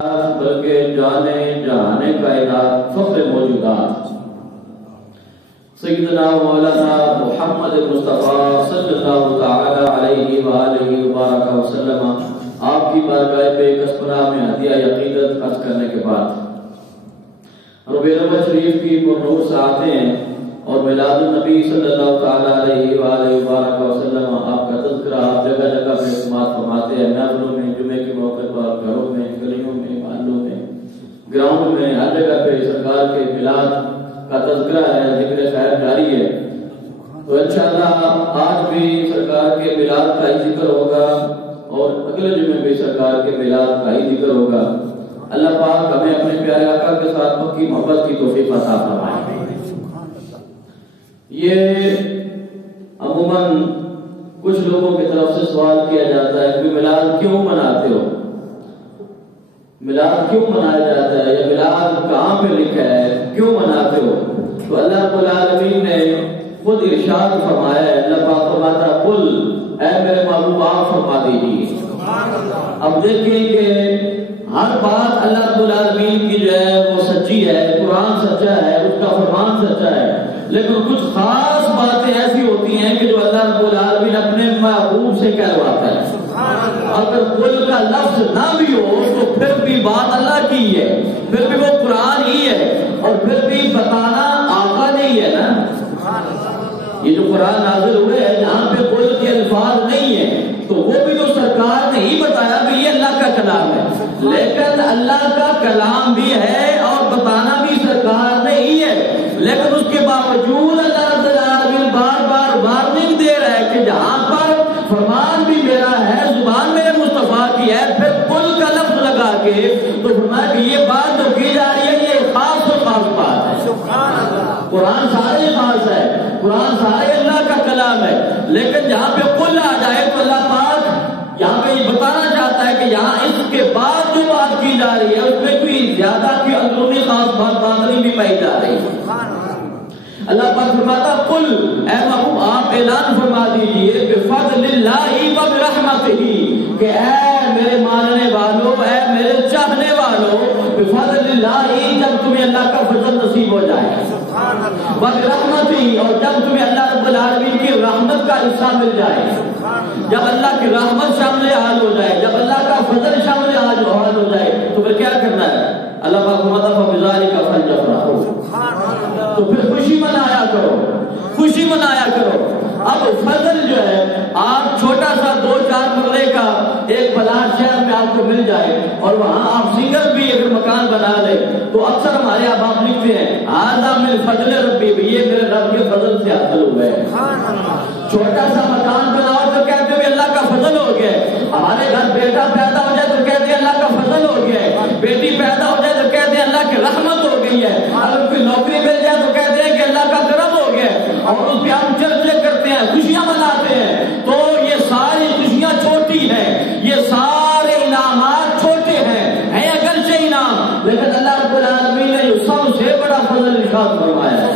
بلکہ جانے جہانے کائنات فخر موجودات سیدنا مولانا محمد مصطفیٰ صلی اللہ تعالی علیہ وآلہ وبارک وسلم آپ کی بارگاہ پہ کسبنا میں ہدیہ عقیدت عرض کرنے کے بعد ربیع الاول شریف کی پرنور ساعتیں ہیں اور میلاد النبی صلی اللہ تعالی علیہ وآلہ وبارک وسلم آپ کا تذکرہ آپ جگہ جگہ پہ سماعت فرماتے ہیں، محفلوں میں، جمعے کے موقع پر، گھروں میں، گلیوں میں، محلوں میں، گراؤنڈ میں، ہر جگہ پہ سرکار کے میلاد کا تذکرہ ہے، ذکر خیر جاری ہے۔ تو انشاءاللہ آج بھی سرکار کے میلاد کا ہی ذکر ہوگا اور اگلے جمعے بھی سرکار کے میلاد کا ہی ذکر ہوگا۔ اللہ پاک ہمیں اپنے پیارے آقا کے ساتھ پکی محبت کی توفیق عطا فرمائے۔ یہ عموماً کچھ لوگوں کی طرف سے سوال کیا جاتا ہے کہ میلاد کیوں مناتے ہو، میلاد کیوں منایا جاتا ہے، یا میلاد کہاں پہ لکھا ہے، کیوں مناتے ہو؟ تو اللہ رب العالمین نے خود ارشاد فرمایا ہے، اللہ پاک فرماتا ہے قل اے میرے محبوب آپ فرما دیجیے۔ اب دیکھیں کہ ہر بات اللہ رب العالمین کی جو ہے وہ سچی ہے، قرآن سچا ہے، اس کا فرمان سچا ہے، لیکن کچھ خاص باتیں ایسی ہوتی ہیں کہ جو اللہ رب العالمین اپنے محبوب سے کہلواتا ہے۔ اگر قل کا لفظ نہ بھی ہو تو پھر بھی بات اللہ کی ہے، پھر بھی وہ قرآن ہی ہے، اور پھر بھی بتانا آقا نہیں ہے نا۔ یہ جو قرآن نازل ہوئے ہیں جہاں پہ قل کے الفاظ نہیں ہے تو وہ بھی تو سرکار نے ہی بتایا کہ یہ اللہ کا کلام ہے، لیکن اللہ کا کلام بھی ہے اور بتانا بھی سرکار نے ہی ہے، لیکن اس کے باوجود اللہ رب العالمین بار بار وارننگ دے رہا ہے کہ جہاں پر فرمان بھی میرا ہے، زبان میرے مصطفیٰ کی ہے، پھر قل کا لفظ لگا کے تو فرمایا کہ یہ بات جو کی جا رہی ہے یہ خاص و خاص بات ہے۔ قرآن سارے خاص ہے، قرآن سارے اللہ کا کلام ہے، لیکن جہاں پہ قل آ جائے تو اللہ پاک یہاں پہ یہ بتانا چاہتا ہے کہ یہاں اس کے بعد جو بات کی جا رہی ہے اس میں کوئی زیادہ کی اندرونی خاص بات باطنی بھی پائی جا رہی ہے۔ اللہ پاک فرماتا قل اے محبوب آپ اعلان فرما دیجئے بفضل اللہ و برحمتہ کہ اے میرے ماننے والوں، اے میرے چاہنے والوں، بفضل اللہ جب تمہیں اللہ کا فضل نصیب ہو جائے، و برحمتہ اور جب تمہیں اللہ رب العالمین کی رحمت کا حصہ مل جائے، جب اللہ کی رحمت شامل حال ہو جائے، جب اللہ کا فضل شامل حال ہو جائے تو پھر کیا کرنا ہے؟ اللہ پاک فرماتا فبذالک فلیفرحوا، تو پھر خوشی منایا کرو، خوشی منایا کرو۔ اب فضل جو ہے آپ چھوٹا سا 2-4 مرلے کا ایک پلاٹ شہر میں آپ کو مل جائے اور وہاں آپ سنگل بھی اگر مکان بنا لے تو اکثر ہمارے آپ لکھتے ہیں ھذا من فضل ربی، یہ میرے رب کے فضل سے حاصل ہوا ہے۔ چھوٹا سا مکان بناؤ تو کہتے ہیں اللہ کا فضل ہو گیا ہے، ہمارے گھر بیٹا پیدا ہو جائے تو کہتے ہیں اللہ کا فضل ہو گیا ہے، بیٹی پیدا ہو جائے تو کہتے ہیں اللہ کی رحمت ہو گئی ہے، اگر کوئی نوکری مل جائے تو کہتے ہیں کہ اللہ کا کرم ہو گیا ہے، اور اس پہ ہم چرچے کرتے ہیں، خوشیاں مناتے ہیں۔ تو یہ ساری خوشیاں چھوٹی ہیں، یہ سارے انعامات چھوٹے ہیں اگرچہ انعام، لیکن اللہ رب العالمین نے یہ سب سے بڑا فضل ارشاد فرمایا ہے۔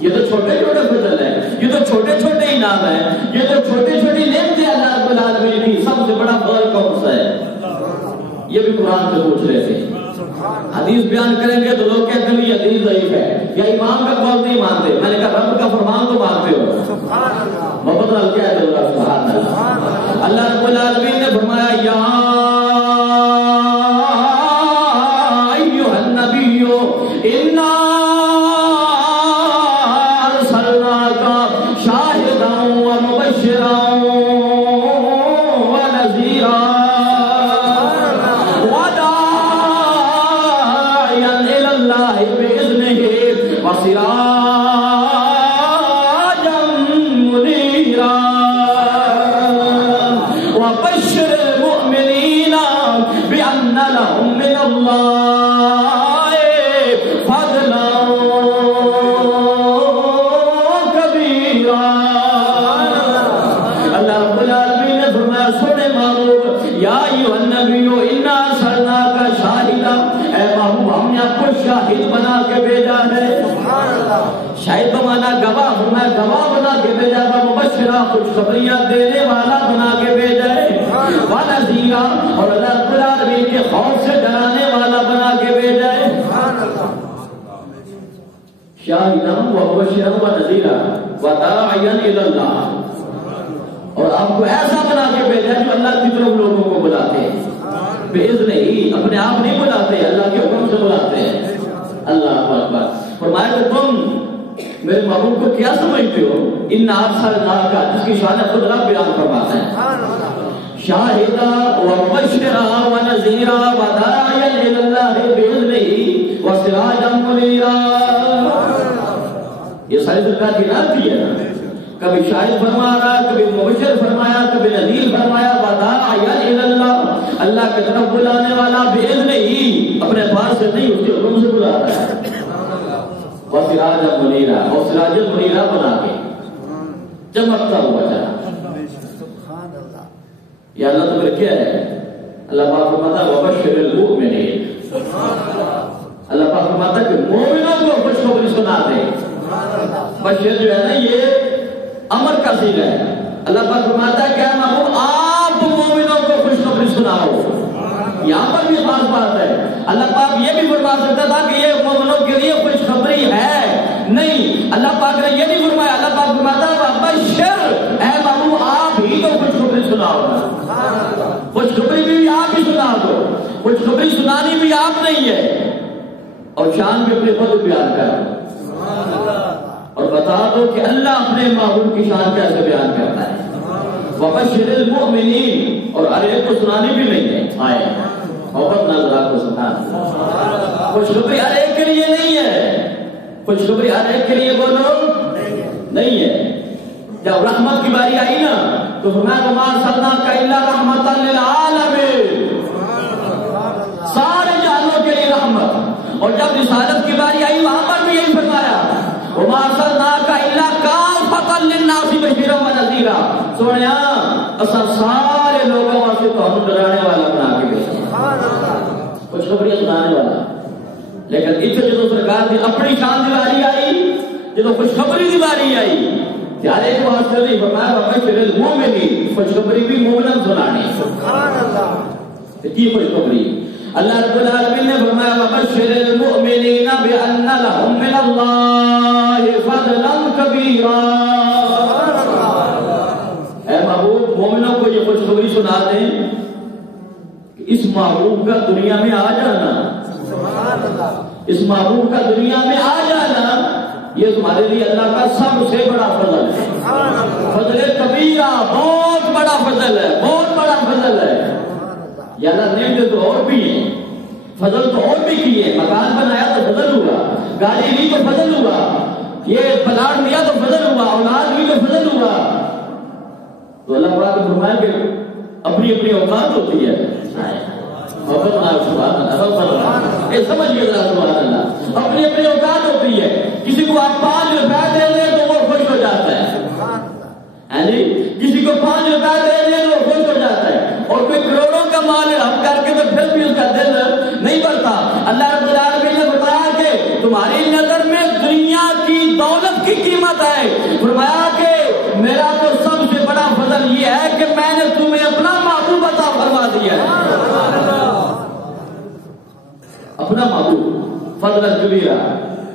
یہ تو چھوٹے چھوٹے فضل ہیں، یہ تو چھوٹے چھوٹے انعام ہیں، یہ تو چھوٹی چھوٹی نعمتیں اللہ رب العالمین کی، سب سے بڑا فضل کون سا ہے؟ یہ بھی قرآن سے پوچھ رہے تھے۔ حدیث بیان کریں گے تو لوگ کہتے ہیں یہ حدیث ضعیف ہے یا امام کا قول نہیں مانتے، میں نے کہا رب کا فرمان تو مانتے ہو، محبت اللہ کیا ہے سبحان اللہ۔ اللہ رب العالمین نے فرمایا یا ایھا النبی انا ارسلناک شاہدا ومبشرا ونذیرا شاہد بنا کے بھیجا ہے، شاہد بنا گواہ ہونا، گواہ بنا کے بھیجا ہے، مبشرہ خوشخبریاں دینے والا بنا کے بھیجا ہے، وَنَذِيرًا نذیرا، اور اللہ رب العالمین کے خوف سے ڈرانے والا بنا کے بھیجا ہے. شاہدا ومبشرا ونذیرا وداعیا الی اللہ، اور آپ کو ایسا بنا کے بھیجا جو اللہ کی طرف لوگوں کو بلاتے ہیں باذن ہی، اپنے آپ نہیں بلاتے، اللہ کے حکم سے بلاتے ہیں. اللہ اکبر. فرمایا کہ تم میرے محبوب کو کیا سمجھتے ہو؟ ان ارسلناک، جس کی شان خود رب بیان فرماتا ہے، شاہدا ومبشرا ونذیرا وداعیا الی اللہ باذنہ وسراجا منیرا. یہ ساری سرکار کی رات بھی ہے، کبھی شاہد فرما رہا، کبھی مبشر فرمایا، کبھی نذیر فرمایا. وداعیا الی اللہ، اللہ کی طرف بلانے والا باذنہ ہی، اپنے پاس سے نہیں، اس کے حکم سے بلا رہا ہے. وسراجا منیرا، اور سراج منیرا بنا کے چمکتا ہوا چلا. یہ اللہ تعالیٰ کیا ہے؟ اللہ پاک فرماتا ہے وبشر المؤمنین، اللہ پاک فرماتا ہے کہ مومنوں کو خوشخبری سنا دے. بشر جو ہے نا یہ امر کا صیغہ ہے. اللہ پاک فرماتا ہے کہ اے محبوب آپ مومنوں کو خوشخبری سناؤ. یہاں پر بھی خاص بات ہے. اللہ پاک یہ بھی فرما سکتا تھا کہ یہ مومنوں کے لیے خوشخبری ہے، نہیں، اللہ پاک نے یہ نہیں فرمایا. اللہ پاک فرماتا ہے بشر، اے محبوب آپ ہی کو خوشخبری سناؤ. خوشخبری بھی آپ ہی سنا دو. خوشخبری سنانی بھی آپ نہیں ہے، اور شان بھی اپنے خود بیان کر، اور بتا دو کہ اللہ اپنے محبوب کی شان کیسے بیان کرتا ہے. وبشر المؤمنین، اور ہر ایک کو سنانی بھی نہیں ہے. آئے محبت ناظرات کو سنا. خوشخبری ہر ایک کے لیے نہیں ہے، خوشخبری ہر ایک کے لیے بولو نہیں ہے. جب رحمت کی باری آئی نا تو فرمایا وما ارسلناک الا رحمۃ للعالمین، سارے جہانوں کے لیے رحمت. اور جب رسالت کی باری آئی وہاں پر بھی یہی فرمایا وما ارسلناک الا کافۃ للناس بشیرا ونذیرا. سونیا اساں سارے لوگوں واسطے تانوں ڈرانے والا بنا کے بھیجا، خوشخبری سنانے والا. لیکن اتنے جدو سرکار کی اپنی شان دی باری آئی، جدو خوشخبری دی باری آئی، یار ایک واسطے نہیں فرمایا وبشر المؤمنین، خوشخبری بھی مومنوں سنانی. سبحان اللہ. کی خوشخبری؟ اللہ رب العالمین نے فرمایا وبشر المؤمنین بان لهم من اللہ فضلا کبیرا. اے محبوب مومنوں کو یہ خوشخبری سنا دیں کہ اس محبوب کا دنیا میں آ جانا، اس محبوب کا دنیا میں آ جانا یہ تمہارے لیے اللہ کا سب سے بڑا فضل ہے. فضل کبیرہ، بہت بڑا فضل ہے، بہت بڑا فضل ہے. یا اللہ نے تو اور بھی ہیں، فضل تو اور بھی کیے. مکان بنایا تو فضل ہوا، گاڑی لی تو فضل ہوا، یہ پلاٹ لیا تو فضل ہوا، اولاد لی تو فضل ہوا. تو اللہ پاک نے فرمایا کہ اپنی اپنی اوقات ہوتی ہے. سمجھیے سبحان اللہ، اپنی اپنی اوقات ہوتی ہے. کسی کو آپ 5 روپے دے دیں تو وہ خوش ہو جاتا ہے، کسی کو 5 روپے دے دیں تو وہ خوش ہو جاتا ہے. اور کوئی کروڑوں کا مال ہم کر کے تو پھر بھی اس کا دل نہیں بھرتا. اللہ رب العالمین نے بتایا کہ تمہاری نظر میں دنیا کی دولت کی قیمت ہے. فرمایا کہ میرا تو سب سے بڑا فضل یہ ہے کہ میں نے تمہیں اپنا محبوب عطا فرما دیا ہے. اپنا محبوب فضل کبیرہ.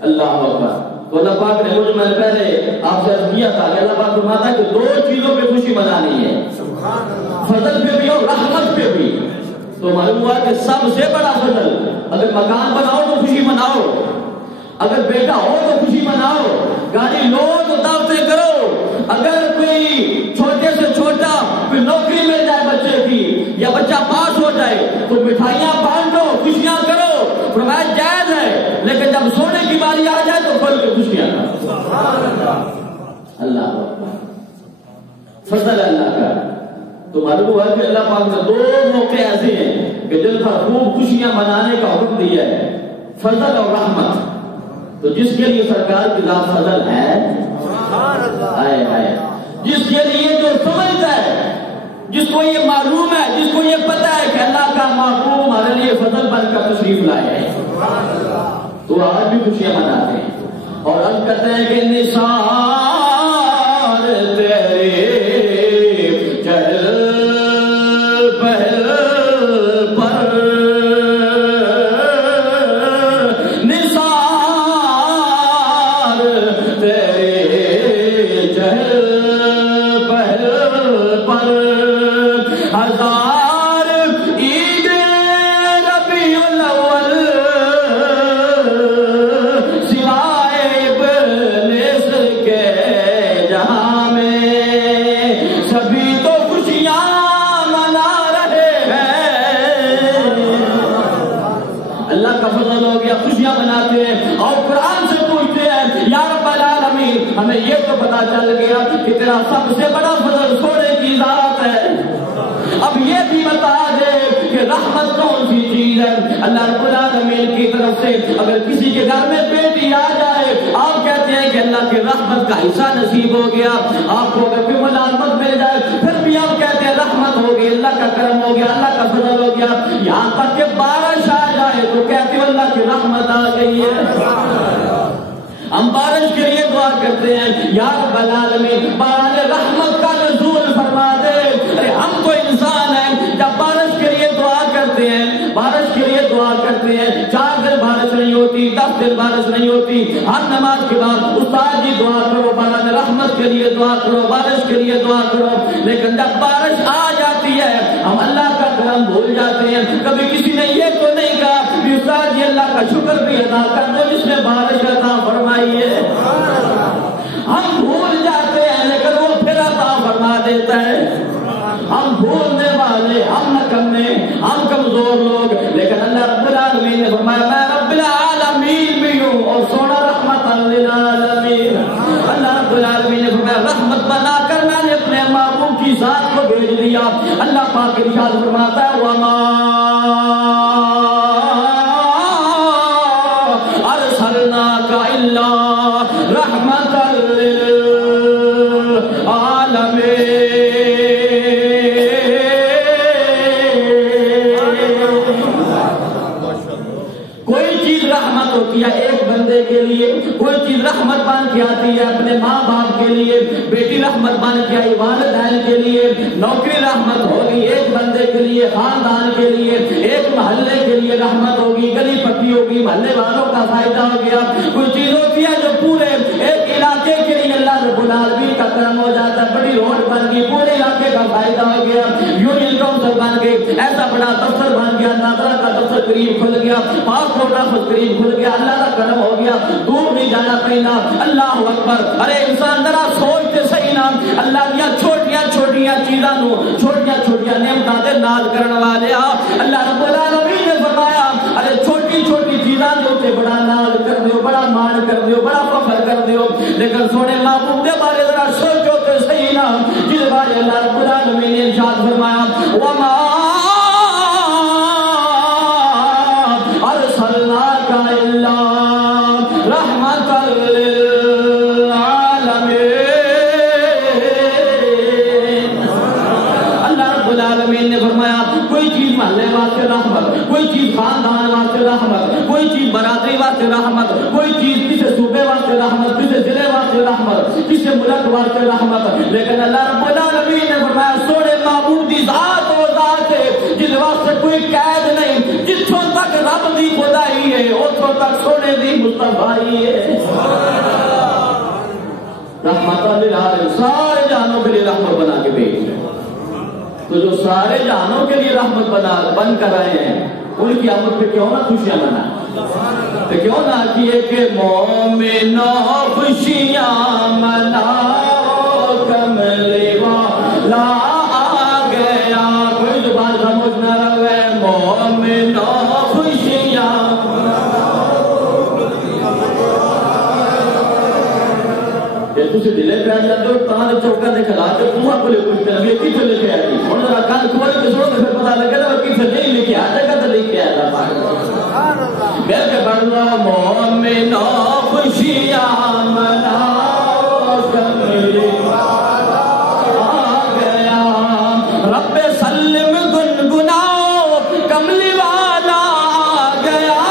اللہ اکبر. تو اللہ پاک نے مجھے میں پہلے آپ سے عرض کیا تھا کہ اللہ پاک فرماتا ہے کہ 2 چیزوں پہ خوشی منانی ہے، فضل پہ بھی اور رحمت پہ بھی. تو معلوم ہوا کہ سب سے بڑا فضل، اگر مکان بناؤ تو خوشی مناؤ، اگر بیٹا ہو تو خوشی مناؤ، گاڑی لو تو دعوتیں کرو، اگر کوئی چھوٹے سے چھوٹا کوئی نوکری مل جائے بچے کی یا بچہ پاس ہو جائے تو مٹھائیاں بانٹو، خوشیاں کرو. فرمایا جائز ہے، لیکن جب سونے کی باری آ جائے تو کھول کے خوشیاں کرو. اللہ فضل اللہ کا. تو معلوم ہوا کہ اللہ پاک نے 2 موقع ایسے ہیں کہ دل پر خوب خوشیاں منانے کا حکم دیا ہے، فضل اور رحمت. تو جس کے لیے سرکار کی ذات فضل ہے، آئے آئے، جس کے لیے جو سمجھتا ہے، جس کو یہ معلوم ہے، جس کو یہ پتا ہے کہ اللہ کا محبوب ہمارے لیے فضل بن کر تشریف لائے ہیں، تو آج بھی خوشیاں مناتے ہیں. اور عرض کرتے ہیں کہ نثار تیرے چہل پہل کو پتا چل گیا کہ تیرا سب سے بڑا فضل سونے کی ذات ہے، اب یہ بھی بتا دے کہ رحمت کون سی چیز ہے۔ اللہ رب العالمین کی طرف سے اگر کسی کے گھر میں بیٹی آ جائے، آپ کہتے ہیں کہ اللہ کی رحمت کا حصہ نصیب ہو گیا، آپ کو اگر کوئی ملازمت مل جائے پھر بھی آپ کہتے ہیں رحمت ہو گئی، اللہ کا کرم ہو گیا، اللہ کا فضل ہو گیا، یہاں تک کہ بارش آ جائے تو کہتے ہیں اللہ کی رحمت آ گئی ہے۔ ہم بارش کے لیے دعا کرتے ہیں، یا رب العالمین باران رحمت کا نزول فرما دے۔ ارے ہم تو انسان ہیں، جب بارش کے لیے دعا کرتے ہیں، بارش کے لیے دعا کرتے ہیں، 4 دن بارش نہیں ہوتی، 10 دن بارش نہیں ہوتی، ہر نماز کے بعد استاد جی دعا کرو، باران رحمت کے لیے دعا کرو، بارش کے لیے دعا کرو، لیکن جب بارش آ جاتی ہے ہم اللہ کا کرم بھول جاتے ہیں۔ کبھی کسی نے یہ تو نہیں کہا کہ استاد جی اللہ کا شکر بھی ادا کر دو جس نے بارش عطا فرمائی ہے، ہم بھول جاتے ہیں لیکن وہ پھر عطا فرما دیتا ہے۔ ہم بھولنے والے، ہم نکمے، ہم کمزور لوگ، لیکن اللہ رب العالمین نے فرمایا میں رب العالمین بھی ہوں اور سونا رحمت للعالمین۔ اللہ رب العالمین نے فرمایا رحمت بنا کر میں نے اپنے محبوب کی ذات کو بھیج دیا۔ اللہ پاک ارشاد فرماتا ہے وما ارسلناک الا رحمت للعالمین۔ کوئی چیز رحمت ہوتی ہے ایک بندے کے لیے، کوئی چیز رحمت بن کے آتی ہے اپنے ماں باپ کے لیے، بیٹی رحمت بن کے آئی والدین کے لیے، نوکری رحمت ہوگی ایک بندے کے لیے، خاندان کے لیے، ایک محلے کے لیے رحمت ہوگی، گلی پٹی ہوگی، محلے والوں کا فائدہ ہو گیا۔ کوئی چیز ہوتی ہے جو پورے ایک علاقے کے لیے اللہ رب العالمین کا کرم ہو جاتا ہے، بڑی روڈ بن گئی، پورے علاقے کا فائدہ ہو گیا، یونین کاؤنسل بن گئی، ایسا بڑا دفتر بن گیا، نادرا کا دفتر قریب کھل گیا، پاسپورٹ آفس قریب کھل گیا، اللہ کا کرم ہو گیا، دور نہیں جانا پڑنا۔ اللہ اکبر۔ ارے انسان ذرا سوچتے صحیح نا، اللہ دیا چھوٹیاں چھوٹیاں چیزاں نو چھوٹیاں چھوٹیاں نعمتاں دے نال کرن والے اللہ رب العالمین نے فرمایا ارے چھوٹی چھوٹی چیزاں دے اوتے بڑا نال کر دیو، بڑا مان کر دیو، بڑا فخر کر دیو، لیکن سونے محبوب دے بارے ذرا سوچو تے صحیح نا، جس بارے اللہ رب العالمین نے ارشاد فرمایا وما ارسلناک الا رحمت للعالمین۔ اللہ رب العالمین نے فرمایا کوئی چیز محلے واسطے رحمت، کوئی چیز خاندان واسطے رحمت، کوئی چیز برادری واسطے رحمت، کوئی چیز کسی صوبے واسطے رحمت، کسی ضلع واسطے رحمت، کسی ملک واسطے رحمت، لیکن اللہ رب العالمین نے فرمایا سونے معبود دی ذات وہ ذات ہے جس واسطے کوئی قید نہیں، جتھوں تک رب دی خدائی ہے اتھوں تک سونے دی مصطفائی ہے۔ رحمت للعالمین، سارے جہانوں کے لیے رحمت بنا کے بھیج رہے ہیں، تو جو سارے جہانوں کے لیے رحمت بن کر آئے ہیں ان کی آمد پہ کیوں نہ خوشیاں منائیں، تو کیوں نہ کیے کہ مومنو خوشیاں مناؤ کملی والا آ گیا۔ کوئی زبان خاموش نہ رہے، مومنو خوشیاں تسی دلے پہ آ جاتے ہو تاں چوکا دے کھلا کے تمہاں کو لے پوچھتے ہیں یہ کتنے لے کے آئی، ہوں ذرا کان کھول کے سنو تو پھر پتا لگے گا کتنے نہیں لے کے آ جائے گا تو لے کے آیا تھا۔ مل کے پڑھ لو مومنو خوشیاں مناؤ کملی والا آ گیا، رب سلم گنگناؤ کملی والا آ گیا،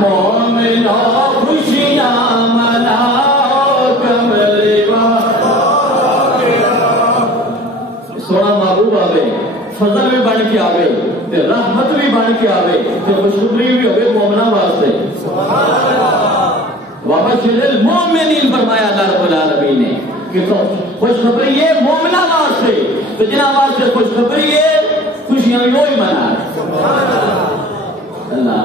مومنو خوشیاں سونا محبوب آوے، فضل بھی بن کے آوے، رحمت بھی بن کے آوے، خوشخبری بھی ہوگی مومنہ واسطے۔ وبشر المؤمنین فرمایا اللہ رب العالمین نے کہ خوشخبری یہ مومنہ واسطے، تو جنہاں واسطے خوشخبری ہے خوشیاں وہی منا اللہ